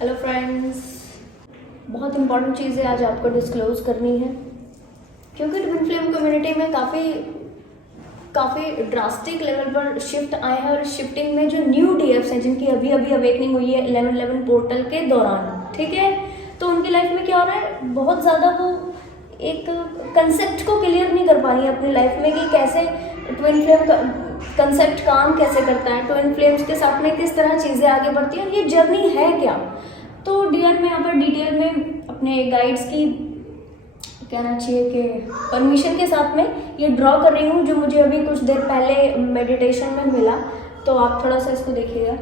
Hello friends, बहुत important चीज़ें आज आपको डिस्क्लोज़ करनी है क्योंकि ट्विन फ्लेम कम्युनिटी में काफ़ी ड्रास्टिक लेवल पर शिफ्ट आए हैं और शिफ्टिंग में जो न्यू डीएफ्स हैं जिनकी अभी अभी अवेकनिंग हुई है 11/11 पोर्टल के दौरान, ठीक है, तो उनकी लाइफ में क्या हो रहा है, बहुत ज़्यादा वो एक कंसेप्ट को क्लियर नहीं कर पा रही है अपनी लाइफ में कि कैसे ट्विन फ्लेम कंसेप्ट काम कैसे करता है, ट्विन फ्लेम्स के साथ में किस तरह चीज़ें आगे बढ़ती हैं और ये जर्नी है क्या। तो डियर मैं यहाँ पर डिटेल में अपने गाइड्स की कहना चाहिए कि परमिशन के साथ में ये ड्रॉ कर रही हूँ जो मुझे अभी कुछ देर पहले मेडिटेशन में मिला, तो आप थोड़ा सा इसको देखिएगा।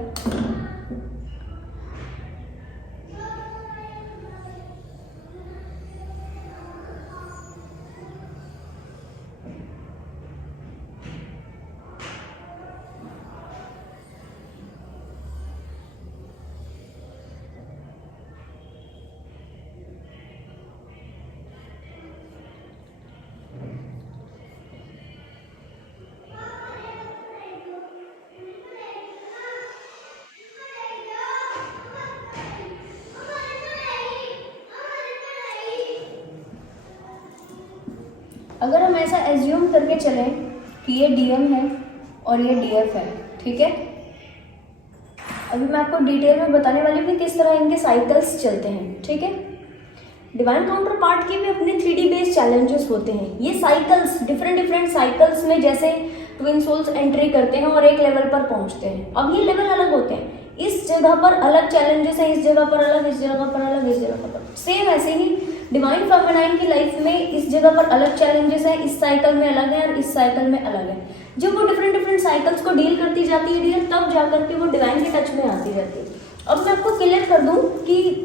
अगर हम ऐसा एज्यूम करके चलें कि ये डीएम है और ये डीएफ है, ठीक है, अभी मैं आपको डिटेल में बताने वाली हूँ कि किस तरह इनके साइकिल्स चलते हैं, ठीक है। डिवाइन काउंटर पार्ट के भी अपने 3D बेस्ड चैलेंजेस होते हैं। ये साइकिल्स डिफरेंट साइकिल्स में जैसे ट्विन सोल्स एंट्री करते हैं और एक लेवल पर पहुंचते हैं। अब ये लेवल अलग होते हैं, इस जगह पर अलग चैलेंजेस हैं, इस जगह पर अलग, इस जगह पर अलग, इस जगह पर सेम। ऐसे ही डिवाइन फेमिनाइन की लाइफ में इस जगह पर अलग चैलेंजेस हैं, इस साइकिल में अलग है और इस साइकिल में अलग है। जब वो डिफरेंट साइकिल्स को डील करती जाती है डियर, तब जाकर के वो डिवाइन के टच में आती रहती है। अब मैं आपको क्लियर कर दूं कि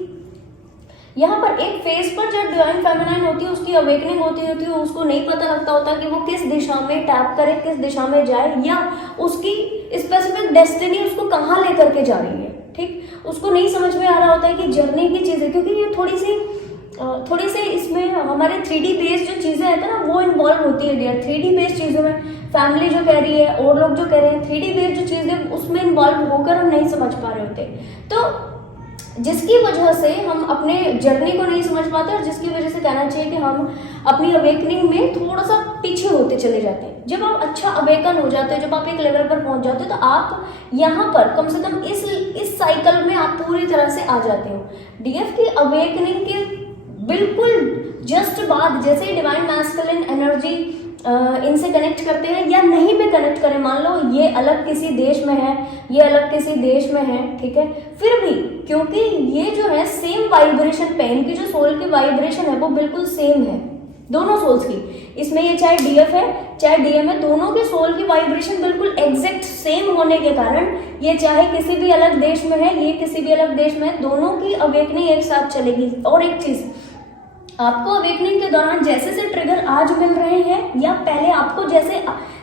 यहाँ पर एक फेज पर जब डिवाइन फेमिनाइन होती है, उसकी अवेकनिंग होती है, उसको नहीं पता लगता होता कि वो किस दिशा में टैप करे, किस दिशा में जाए, या उसकी स्पेसिफिक डेस्टिनी उसको कहाँ लेकर के जा रही है, ठीक। उसको नहीं समझ में आ रहा होता है कि जर्नी की चीज़ें, क्योंकि ये थोड़ी सी इसमें हमारे 3D बेस्ड जो चीज़ें हैं ना वो इन्वॉल्व होती है डियर। 3D बेस्ड चीज़ों में फैमिली जो कह रही है और लोग जो कह रहे हैं, 3D बेस्ड जो चीज़ें उसमें इन्वॉल्व होकर हम नहीं समझ पा रहे होते, तो जिसकी वजह से हम अपने जर्नी को नहीं समझ पाते और जिसकी वजह से कहना चाहिए कि हम अपनी अवेकनिंग में थोड़ा सा पीछे होते चले जाते हैं। जब आप अच्छा अवेकन हो जाते हो, जब आप एक लेवल पर पहुंच जाते हो, तो आप यहाँ पर कम से कम इस साइकिल में आप पूरी तरह से आ जाते हो। डीएफ की अवेकनिंग के बिल्कुल जस्ट बाद जैसे डिवाइन मैस्कुलिन एनर्जी इनसे कनेक्ट करते हैं या नहीं भी कनेक्ट करें, मान लो ये अलग किसी देश में है, ये अलग किसी देश में है, ठीक है, फिर भी क्योंकि ये जो है सेम वाइब्रेशन पे, इनकी जो सोल की वाइब्रेशन है वो बिल्कुल सेम है दोनों सोल्स की। इसमें ये चाहे डीएफ है चाहे डीएम है, दोनों के सोल की वाइब्रेशन बिल्कुल एग्जैक्ट सेम होने के कारण ये चाहे किसी भी अलग देश में है, ये किसी भी अलग देश में है, दोनों की अवेकनिंग एक साथ चलेगी। और एक चीज, आपको अवेकनिंग के दौरान जैसे से ट्रिगर आज मिल रहे हैं या पहले आपको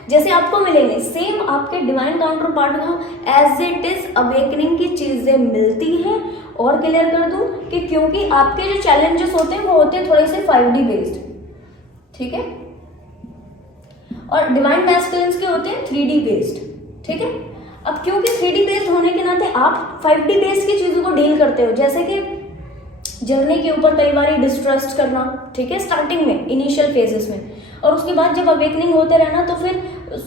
जैसे आपको मिलेंगे, सेम आपके डिवाइन काउंटर पार्ट को एज इट इज अवेकनिंग की चीजें मिलती हैं। और क्लियर कर दूं कि क्योंकि आपके जो चैलेंजेस होते हैं वो होते हैं थोड़े से 5D बेस्ड, ठीक है, और डिवाइन मैस्कुलिन्स के होते हैं 3D बेस्ड, ठीक है। अब क्योंकि 3D बेस्ड होने के नाते आप 5D बेस्ड की चीजों को डील करते हो, जैसे कि जर्नी के ऊपर कई बार डिस्ट्रस्ट करना, ठीक है, स्टार्टिंग में इनिशियल फेजेस में, और उसके बाद जब अवेकनिंग होते रहना तो फिर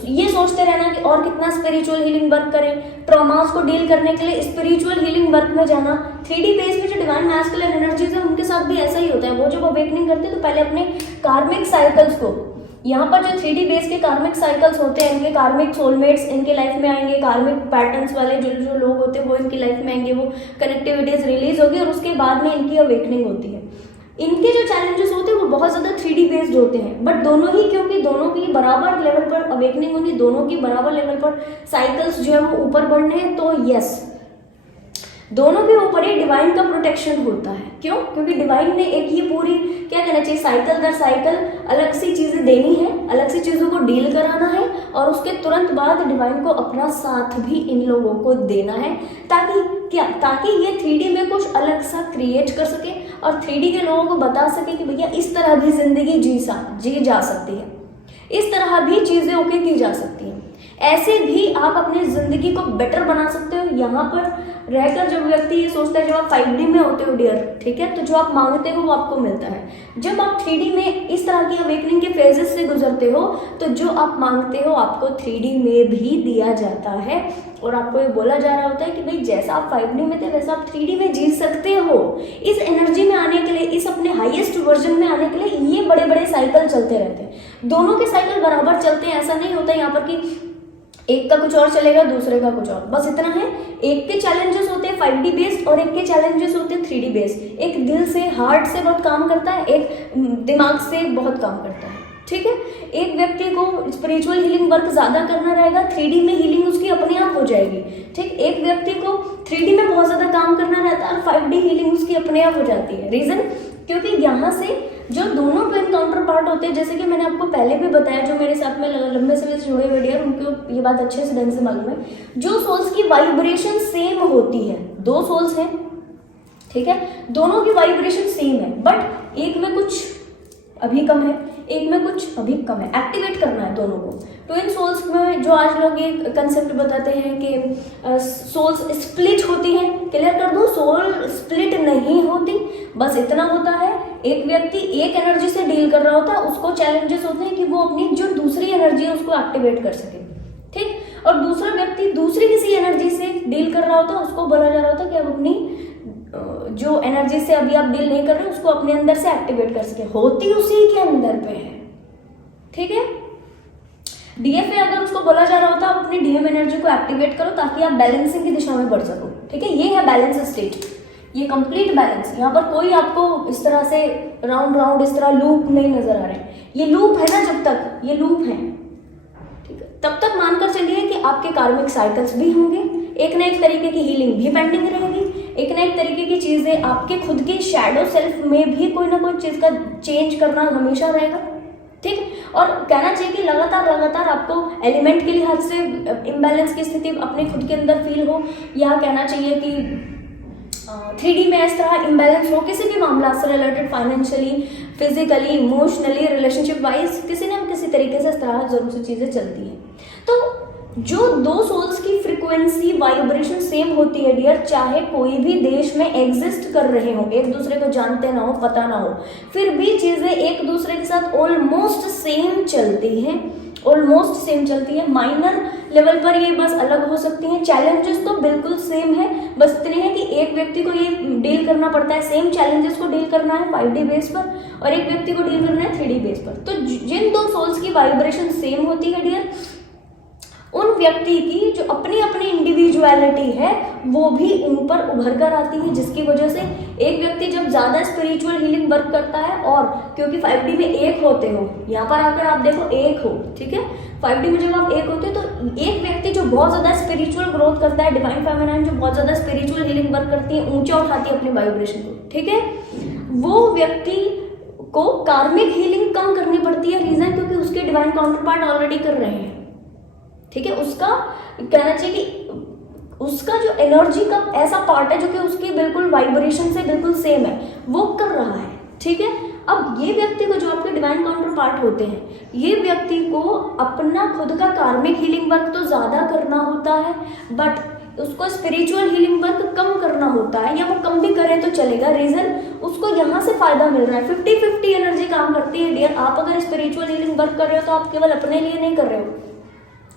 ये सोचते रहना कि और कितना स्पिरिचुअल हीलिंग वर्क करें, ट्रॉमास को डील करने के लिए स्पिरिचुअल हीलिंग वर्क में जाना। 3D बेस में जो डिवाइन मैस्कुलिन एनर्जीज है उनके साथ भी ऐसा ही होता है। वो जब अवेकनिंग करते हैं तो पहले अपने कार्मिक साइकिल्स को, यहाँ पर जो 3D बेस के कार्मिक साइकिल्स होते हैं, इनके कार्मिक सोलमेट्स इनके लाइफ में आएंगे, कार्मिक पैटर्न्स वाले जो लोग होते हैं वो इनकी लाइफ में आएंगे, वो कनेक्टिविटीज रिलीज होगी और उसके बाद में इनकी अवेकनिंग होती है। इनके जो चैलेंजेस होते हैं वो बहुत ज़्यादा 3D बेस्ड होते हैं, बट दोनों ही, क्योंकि दोनों की बराबर लेवल पर अवेकनिंग होनी, दोनों की बराबर लेवल पर साइकिल्स जो है वो ऊपर बढ़ने हैं, तो यस, दोनों के ऊपर ही डिवाइन का प्रोटेक्शन होता है। क्यों? क्योंकि डिवाइन ने एक ये पूरी क्या कहना चाहिए, साइकिल दर साइकिल अलग सी चीजें देनी है, अलग सी चीजों को डील कराना है, और उसके तुरंत बाद डिवाइन को अपना साथ भी इन लोगों को देना है, ताकि ये 3D में कुछ अलग सा क्रिएट कर सके और 3D के लोगों को बता सके कि भैया इस तरह भी जिंदगी जी जा सकती है, इस तरह भी चीजें ओके की जा सकती हैं, ऐसे भी आप अपनी जिंदगी को बेटर बना सकते हो। यहाँ पर रहकर जब व्यक्ति ये सोचता है, जब आप 5D में होते हो डियर, ठीक है, तो जो आप मांगते हो वो आपको मिलता है। जब आप 3D में इस तरह की अवेकनिंग के फेजेस से गुजरते हो तो जो आप मांगते हो आपको 3D में भी दिया जाता है, और आपको ये बोला जा रहा होता है कि भाई जैसा आप 5D में थे वैसा आप 3D में जी सकते हो। इस एनर्जी में आने के लिए, इस अपने हाईएस्ट वर्जन में आने के लिए ये बड़े बड़े साइकिल चलते रहते हैं। दोनों के साइकिल बराबर चलते हैं, ऐसा नहीं होता यहाँ पर कि एक का कुछ और चलेगा दूसरे का कुछ और, बस इतना है। एक के चैलेंजेस होते हैं 5D बेस्ड और एक के चैलेंजेस होते हैं 3D बेस्ड। एक दिल से, हार्ट से बहुत काम करता है, एक दिमाग से बहुत काम करता है, ठीक है। एक व्यक्ति को स्पिरिचुअल हीलिंग वर्क ज़्यादा करना रहेगा, 3D में हीलिंग उसकी अपने आप हो जाएगी, ठीक। एक व्यक्ति को 3D में बहुत ज़्यादा काम करना रहता है और 5D हीलिंग उसकी अपने आप हो जाती है। रीज़न, क्योंकि यहाँ से जो दोनों ट्विन काउंटर पार्ट होते हैं, जैसे कि मैंने आपको पहले भी बताया, जो मेरे साथ में लंबे समय से जुड़े हुए डियर, उनको ये बात अच्छे से ढंग से मालूम है, जो सोल्स की वाइब्रेशन सेम होती है, दो सोल्स हैं, ठीक है, दोनों की वाइब्रेशन सेम है, बट एक में कुछ अभी कम है, एक में कुछ अभी कम है। एक्टिवेट करना है दोनों को। ट्विन सोल्स में जो आज लोग ये कंसेप्ट बताते हैं कि सोल्स स्प्लिट होती हैं, क्लियर कर दूं, सोल स्प्लिट नहीं होती, बस इतना होता है एक व्यक्ति एक एनर्जी से डील कर रहा होता है, उसको चैलेंजेस होते हैं कि वो अपनी जो दूसरी एनर्जी है उसको एक्टिवेट कर सके, ठीक। और दूसरा व्यक्ति दूसरी किसी एनर्जी से डील कर रहा होता है, उसको बोला जा रहा होता है कि अब अपनी जो एनर्जी से अभी आप डील नहीं कर रहे उसको अपने अंदर से एक्टिवेट कर सके, होती उसी के अंदर पे है, ठीक है। डीएफए अगर उसको बोला जा रहा होता है आप अपनी डीएम एनर्जी को एक्टिवेट करो ताकि आप बैलेंसिंग की दिशा में बढ़ सको, ठीक है। ये है बैलेंस स्टेट, ये कंप्लीट बैलेंस। यहाँ पर कोई आपको इस तरह से राउंड राउंड इस तरह लूप नहीं नजर आ रहे हैं। ये लूप है ना, जब तक ये लूप है, ठीक है, तब तक मानकर चलिए कि आपके कार्मिक साइकिल्स भी होंगे, एक ना एक तरीके की हीलिंग भी पेंडिंग रहेगी, एक ना एक तरीके की चीजें आपके खुद के शैडो सेल्फ में भी कोई ना कोई चीज का चेंज करना हमेशा रहेगा, ठीक। और कहना चाहिए कि लगातार लगातार आपको एलिमेंट के लिहाज से इम्बैलेंस की स्थिति अपने खुद के अंदर फील हो, या कहना चाहिए कि 3D में इस तरह इम्बैलेंस हो किसी भी मामला से related, financially, physically, emotionally, relationship wise, किसी न किसी तरीके से इस तरह जरूर से चीजें चलती हैं। तो जो दो सोल्स की फ्रीक्वेंसी वाइब्रेशन सेम होती है डियर, चाहे कोई भी देश में एग्जिस्ट कर रहे हो, एक दूसरे को जानते ना हो, पता ना हो, फिर भी चीजें एक दूसरे के साथ ऑलमोस्ट सेम चलती हैं, ऑलमोस्ट सेम चलती है। माइनर लेवल पर ये बस अलग हो सकती हैं, चैलेंजेस तो बिल्कुल सेम है, बस इतने हैं कि एक व्यक्ति को ये डील करना पड़ता है, सेम चैलेंजेस को डील करना है 5D बेस पर, और एक व्यक्ति को डील करना है 3D बेस पर। तो जिन दो सोल्स की वाइब्रेशन सेम होती है डियर, उन व्यक्ति की जो अपनी अपनी इंडिविजुअलिटी है वो भी ऊपर उभर कर आती है, जिसकी वजह से एक व्यक्ति जब ज़्यादा स्पिरिचुअल हीलिंग वर्क करता है, और क्योंकि 5D में एक होते हो, यहाँ पर आकर आप देखो एक हो, ठीक है, 5D में जब आप एक होते हो तो एक व्यक्ति जो बहुत ज़्यादा स्पिरिचुअल ग्रोथ करता है, डिवाइन फेमिनाइन जो बहुत ज़्यादा स्पिरिचुअल हीलिंग वर्क करती है, ऊंचा उठाती है अपने वाइब्रेशन को, ठीक है, वो व्यक्ति को कार्मिक हीलिंग कम करनी पड़ती है। रीजन, क्योंकि उसके डिवाइन काउंटर पार्ट ऑलरेडी कर रहे हैं, ठीक है। उसका कहना चाहिए कि उसका जो एनर्जी का ऐसा पार्ट है जो कि उसकी बिल्कुल वाइब्रेशन से बिल्कुल सेम है, वो कर रहा है, ठीक है। अब ये व्यक्ति को, जो आपके डिवाइन काउंटर पार्ट होते हैं, ये व्यक्ति को अपना खुद का कार्मिक हीलिंग वर्क तो ज़्यादा करना होता है, बट उसको स्पिरिचुअल हीलिंग वर्क कम करना होता है, या वो कम भी करे तो चलेगा। रीज़न, उसको यहाँ से फ़ायदा मिल रहा है, 50-50 एनर्जी काम करती है डियर। आप अगर स्पिरिचुअल हीलिंग वर्क कर रहे हो तो आप केवल अपने लिए नहीं कर रहे हो,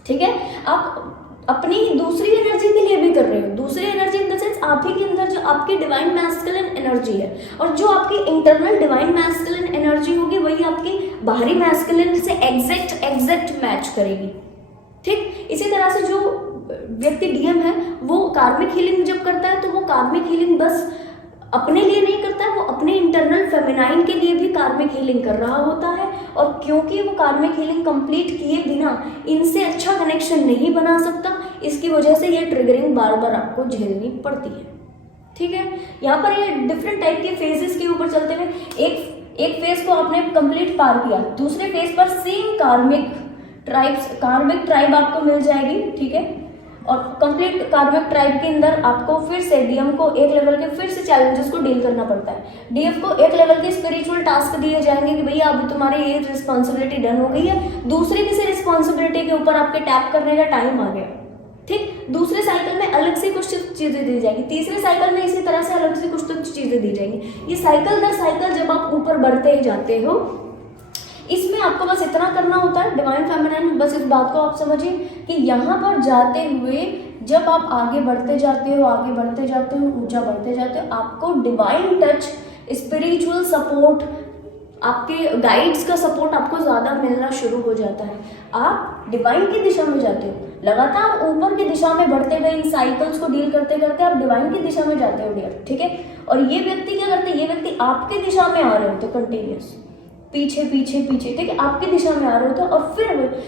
ठीक है, आप अपनी दूसरी एनर्जी के लिए भी कर रहे हो। दूसरी एनर्जी इन द सेंस आप ही के अंदर जो आपकी डिवाइन मैस्कुलिन एनर्जी है, और जो आपकी इंटरनल डिवाइन मैस्कुलिन एनर्जी होगी वही आपकी बाहरी मैस्कुलिन से एग्जैक्ट मैच करेगी, ठीक। इसी तरह से जो व्यक्ति डीएम है वो कार्मिक हीलिंग जब करता है तो वो कार्मिक हीलिंग बस अपने लिए नहीं करता है, वो अपने इंटरनल फेमिनाइन के लिए भी कार्मिक हीलिंग कर रहा होता है। और क्योंकि वो कार्मिक हीलिंग कंप्लीट किए बिना इनसे अच्छा कनेक्शन नहीं बना सकता, इसकी वजह से ये ट्रिगरिंग बार बार आपको झेलनी पड़ती है, ठीक है। यहाँ पर ये डिफरेंट टाइप के फेजेस के ऊपर चलते हुए एक फेज को आपने कंप्लीट पार किया, दूसरे फेज पर सेम कार्मिक ट्राइब आपको मिल जाएगी, ठीक है। और कंप्लीट कार्मिक ट्राइब के अंदर आपको फिर से डीएम को एक लेवल के फिर से चैलेंजेस को डील करना पड़ता है। डीएफ को एक लेवल के स्पिरिचुअल टास्क दिए जाएंगे कि भैया अभी तुम्हारी ये रिस्पॉन्सिबिलिटी डन हो गई है, दूसरी किसी रिस्पॉन्सिबिलिटी के ऊपर आपके टैप करने का टाइम आ गया, ठीक, दूसरे साइकिल में अलग से कुछ चीजें दी जाएगी, तीसरे साइकिल में इसी तरह से अलग से कुछ चीजें दी जाएंगी। ये साइकिल दर साइकिल जब आप ऊपर बढ़ते ही जाते हो, इसमें आपको बस इतना करना होता है डिवाइन फेमिनाइन, बस इस बात को आप समझिए कि यहाँ पर जाते हुए जब आप आगे बढ़ते जाते हो, आगे बढ़ते जाते हो, ऊंचा बढ़ते जाते हो, आपको डिवाइन टच, स्पिरिचुअल सपोर्ट, आपके गाइड्स का सपोर्ट आपको ज़्यादा मिलना शुरू हो जाता है। आप डिवाइन की दिशा में जाते हो, लगातार ऊपर की दिशा में बढ़ते गए, इन साइकिल्स को डील करते करते आप डिवाइन की दिशा में जाते हो डियर, ठीक है। और ये व्यक्ति क्या करते हैं, ये व्यक्ति आपकी दिशा में आ रहे हो तो कंटिन्यूस पीछे पीछे पीछे, ठीक है, आपकी दिशा में आ रहे हो तो, और फिर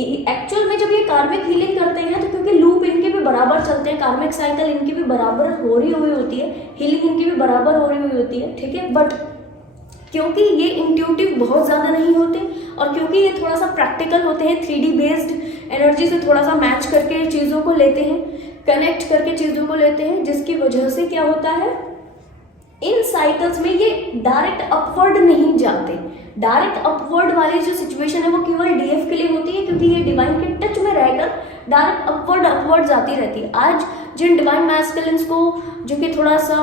एक्चुअल में जब ये कार्मिक हीलिंग करते हैं तो क्योंकि लूप इनके भी बराबर चलते हैं, कार्मिक साइकिल इनकी भी बराबर हो रही हुई होती है, हीलिंग इनकी भी बराबर हो रही हुई होती है, ठीक है। बट क्योंकि ये इंट्यूटिव बहुत ज़्यादा नहीं होते और क्योंकि ये थोड़ा सा प्रैक्टिकल होते हैं, 3D बेस्ड एनर्जी से थोड़ा सा मैच करके चीज़ों को लेते हैं, कनेक्ट करके चीज़ों को लेते हैं, जिसकी वजह से क्या होता है, इन साइकिल्स में ये डायरेक्ट अपवर्ड नहीं जाते। डायरेक्ट अपवर्ड वाली जो सिचुएशन है वो केवल डीएफ के लिए होती है, क्योंकि ये डिवाइन के टच में रहकर डायरेक्ट अपवर्ड जाती रहती है। आज जिन डिवाइन मैस्कुलिन्स को जो कि थोड़ा सा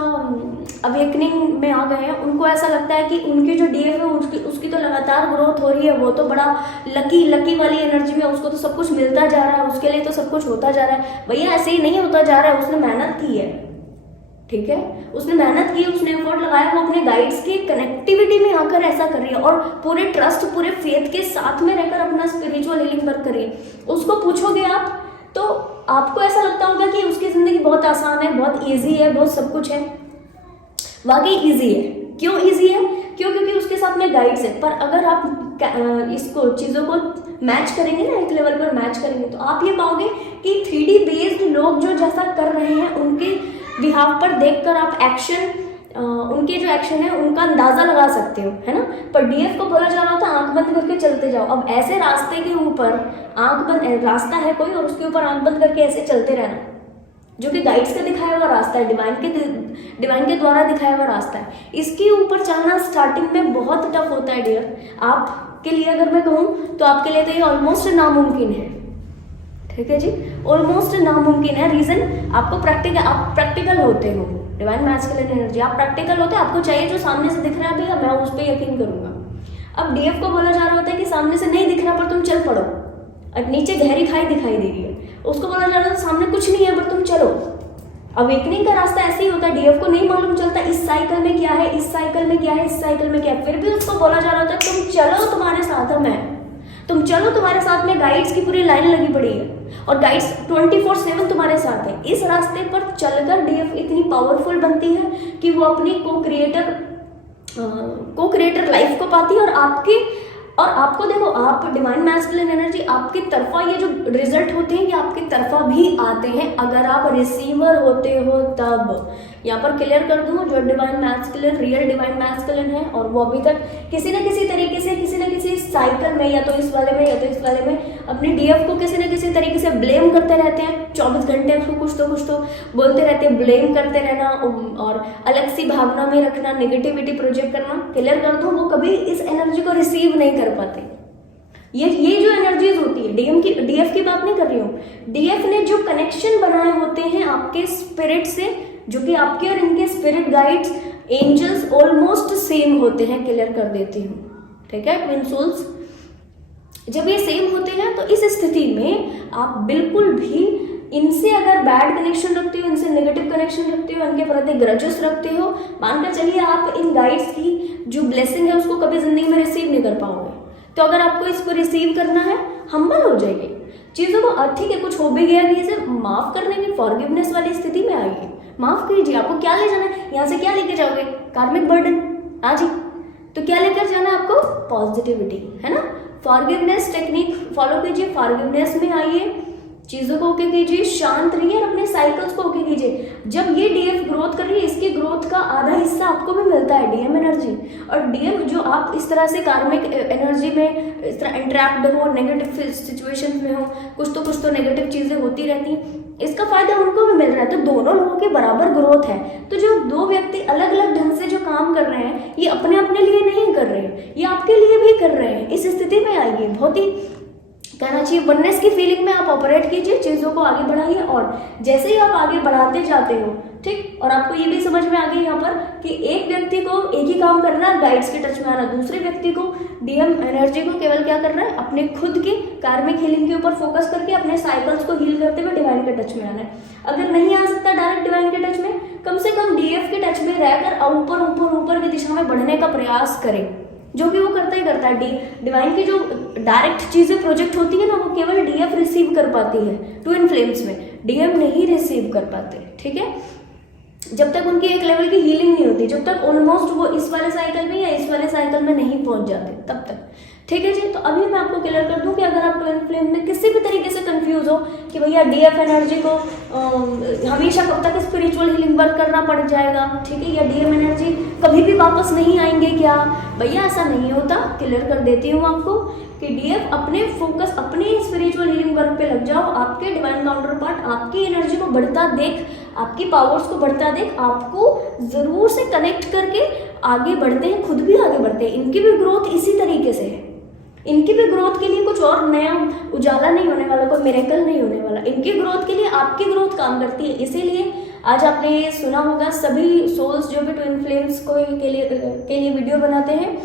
अवेकनिंग में आ गए हैं, उनको ऐसा लगता है कि उनकी जो डीएफ है उसकी तो लगातार ग्रोथ हो रही है, वो तो बड़ा लकी वाली एनर्जी में, उसको तो सब कुछ मिलता जा रहा है, उसके लिए तो सब कुछ होता जा रहा है। भैया ऐसे ही नहीं होता जा रहा है, उसने मेहनत की है, ठीक है, उसने मेहनत की, उसने एफर्ट लगाया, वो अपने गाइड्स की कनेक्टिविटी में आकर ऐसा कर रही है और पूरे ट्रस्ट, पूरे फेथ के साथ में रहकर अपना स्पिरिचुअल हीलिंग वर्क कर रही है। उसको पूछोगे आप तो आपको ऐसा लगता होगा कि उसकी जिंदगी बहुत आसान है, बहुत ईजी है, बहुत सब कुछ है। वाकई ईजी है। क्यों ईजी है? क्योंकि उसके साथ में गाइड्स है। पर अगर आप इसको चीज़ों को मैच करेंगे ना, एक लेवल पर मैच करेंगे, तो आप ये पाओगे कि 3D बेस्ड लोग जो जैसा कर रहे हैं उनके बिहाफ पर देखकर आप एक्शन, उनके जो एक्शन है उनका अंदाजा लगा सकते हो, है ना। पर डीएफ को बोला जा रहा होता है आंख बंद करके चलते जाओ। अब ऐसे रास्ते के ऊपर आंख बंद, रास्ता है कोई और उसके ऊपर आंख बंद करके ऐसे चलते रहना, जो कि गाइड्स का दिखाया हुआ रास्ता है, डिवाइन के द्वारा दिखाया हुआ रास्ता है, इसके ऊपर चलना स्टार्टिंग में बहुत टफ होता है डियर। आपके लिए अगर मैं कहूँ तो आपके लिए तो ये ऑलमोस्ट नामुमकिन है, ठीक है जी, ऑलमोस्ट नामुमकिन है। रीजन, आपको आप प्रैक्टिकल होते हो, डिवाइन मैस्कुलिन एनर्जी, आप प्रैक्टिकल होते हैं, आपको चाहिए जो सामने से दिख रहा है भैया मैं उस पर यकीन करूंगा। अब डीएफ को बोला जा रहा होता है कि सामने से नहीं दिख रहा पर तुम चल पड़ो, अब नीचे गहरी खाई दिखाई दे रही है, उसको बोला जा रहा है सामने कुछ नहीं है पर तुम चलो। अवेकनिंग का रास्ता ऐसे ही होता है, डीएफ को नहीं मालूम चलता इस साइकिल में क्या है, इस साइकिल में क्या है, इस साइकिल में क्या है, फिर भी उसको बोला जा रहा होता है तुम चलो, तुम्हारे साथ है मैं, तुम चलो, तुम्हारे साथ में गाइड्स की पूरी लाइन लगी पड़ी है और गाइड्स 24/7 तुम्हारे साथ है। इस रास्ते पर चलकर डीएफ इतनी पावरफुल बनती है कि वो अपनी को क्रिएटर लाइफ को पाती है और आपको देखो, आप डिवाइन मैस्कुलिन एनर्जी आपकी तरफा, ये जो रिजल्ट होते हैं ये आपकी तरफा भी आते हैं अगर आप रिसीवर होते हो तब। यहाँ पर क्लियर कर दूँ, जो divine masculine, real divine masculine है और वो अभी तक किसी न किसी तरीके से, किसी न किसी साइकिल में, या तो इस वाले में या तो इस वाले में, अपनी डीएफ को किसी न किसी तरीके से ब्लेम करते रहते हैं। 24 घंटे उसको कुछ तो बोलते रहते हैं, ब्लेम करते रहना और अलग सी भावना में रखना, नेगेटिविटी प्रोजेक्ट करना। क्लियर कर दूँ, वो कभी इस एनर्जी को रिसीव नहीं कर पाते। ये जो एनर्जीज होती है, डीएफ की बात नहीं कर रही हूँ, डीएफ ने जो कनेक्शन बनाए होते हैं आपके स्पिरिट से, जो कि आपके और इनके spirit guides, angels almost same होते हैं। क्लियर कर देती हूँ, ठीक है ट्विन सोल्स। जब ये सेम होते हैं तो इस स्थिति में आप बिल्कुल भी इनसे अगर बैड कनेक्शन रखते हो, इनसे नेगेटिव कनेक्शन रखते हो, इनके प्रति ग्रजेस रखते हो, मानकर चलिए आप इन गाइड्स की जो ब्लेसिंग है उसको कभी जिंदगी में रिसीव नहीं कर पाओगे। तो अगर आपको इसको रिसीव करना है, हम्बल हो जाइए, चीज़ों को ठीक है कुछ हो भी गया कि इसे माफ करने की, फॉरगिवनेस वाली स्थिति में आइए, माफ कीजिए। आपको क्या ले जाना है यहाँ से, क्या लेके जाओगे? कार्मिक बर्डन, हाँ जी, तो क्या लेकर जाना है आपको? पॉजिटिविटी, है ना। फॉरगिवनेस टेक्निक फॉलो कीजिए, फॉरगिवनेस में आइए, चीज़ों को ओके कीजिए, शांत रहिए और अपने साइकिल्स को ओके कीजिए। जब ये डीएफ ग्रोथ कर रही है, इसकी ग्रोथ का आधा हिस्सा आपको भी मिलता है, डीएम एनर्जी। और डीएम जो आप इस तरह से कार्मिक एनर्जी में इस तरह इंट्रैप्ड हो, नेगेटिव सिचुएशन में हो, कुछ तो नेगेटिव चीज़ें होती रहती हैं, इसका फायदा उनको भी मिल रहा है। तो दोनों लोगों के बराबर ग्रोथ है। तो जो दो व्यक्ति अलग अलग ढंग से जो काम कर रहे हैं, ये अपने लिए नहीं कर रहे हैं, ये आपके लिए भी कर रहे हैं। इस स्थिति में आइए, बहुत ही कहना चाहिए वननेस की फीलिंग में आप ऑपरेट कीजिए, चीज़ों को आगे बढ़ाइए। और जैसे ही आप आगे बढ़ाते जाते हो, ठीक, और आपको ये भी समझ में आ गई यहाँ पर कि एक व्यक्ति को एक ही काम करना है, गाइड्स के टच में आना, दूसरे व्यक्ति को डीएम एनर्जी को केवल क्या करना है, अपने खुद के कार्मिक हीलिंग के ऊपर फोकस करके अपने साइकिल्स को हील करते हुए डिवाइन के टच में आना है। अगर नहीं आ सकता डायरेक्ट डिवाइन के टच में, कम से कम डीएफ के टच में रहकर ऊपर ऊपर ऊपर की दिशा में बढ़ने का प्रयास करें, जो कि वो करता ही करता है। डिवाइन की जो डायरेक्ट चीजें प्रोजेक्ट होती है ना, वो केवल डीएफ रिसीव कर पाती है ट्विन फ्लेम्स में, डीएम नहीं रिसीव कर पाते, ठीक है। जब तक उनकी एक लेवल की हीलिंग नहीं होती, जब तक ऑलमोस्ट वो इस वाले साइकिल में या इस वाले साइकिल में नहीं पहुंच जाते, तब तक, ठीक है जी। तो अभी मैं आपको क्लियर कर दूं कि अगर आप ट्विन फ्लेम में किसी भी तरीके से कंफ्यूज हो कि भैया डीएफ एनर्जी को हमेशा कब तक स्पिरिचुअल हीलिंग वर्क करना पड़ जाएगा, ठीक है, या डीएम एनर्जी कभी भी वापस नहीं आएंगे क्या, भैया ऐसा नहीं होता। क्लियर कर देती हूँ आपको कि डीएफ अपने फोकस अपने स्पिरिचुअल हीलिंग वर्क पे लग जाओ, आपके डिवाइन काउंटर पार्ट आपकी एनर्जी को बढ़ता देख, आपकी पावर्स को बढ़ता देख, आपको जरूर से कनेक्ट करके आगे बढ़ते हैं, खुद भी आगे बढ़ते हैं। इनकी भी ग्रोथ इसी तरीके से है, इनकी भी ग्रोथ के लिए कुछ और नया उजाला नहीं होने वाला, कोई मिरेकल नहीं होने वाला, इनकी ग्रोथ के लिए आपकी ग्रोथ काम करती है। इसीलिए आज आपने ये सुना होगा, सभी सोल्स जो भी ट्विन फ्लेम्स को के लिए वीडियो बनाते हैं,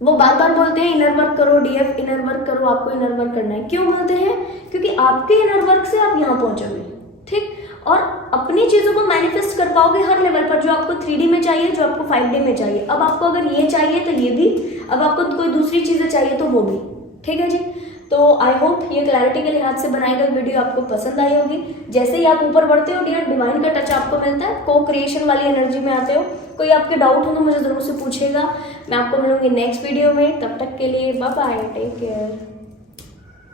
वो बार बार बोलते हैं इनर वर्क करो, डीएफ इनर वर्क करो, आपको इनर वर्क करना है। क्यों बोलते हैं? क्योंकि आपके इनर वर्क से आप यहाँ पहुंचोगे, ठीक, और अपनी चीजों को मैनिफेस्ट कर पाओगे हर लेवल पर, जो आपको 3D में चाहिए, जो आपको 5D में चाहिए। अब आपको अगर ये चाहिए तो ये भी, अब आपको कोई दूसरी चीजें चाहिए तो वो भी, ठीक है जी। तो आई होप ये क्लैरिटी के लिहाज से बनाई गई वीडियो आपको पसंद आई होगी। जैसे ही आप ऊपर बढ़ते हो डियर, डिवाइन का टच आपको मिलता है, को क्रिएशन वाली एनर्जी में आते हो। कोई आपके डाउट हो तो मुझे जरूर से पूछेगा, मैं आपको मिलूंगी नेक्स्ट वीडियो में। तब तक के लिए बाय बाय, टेक केयर।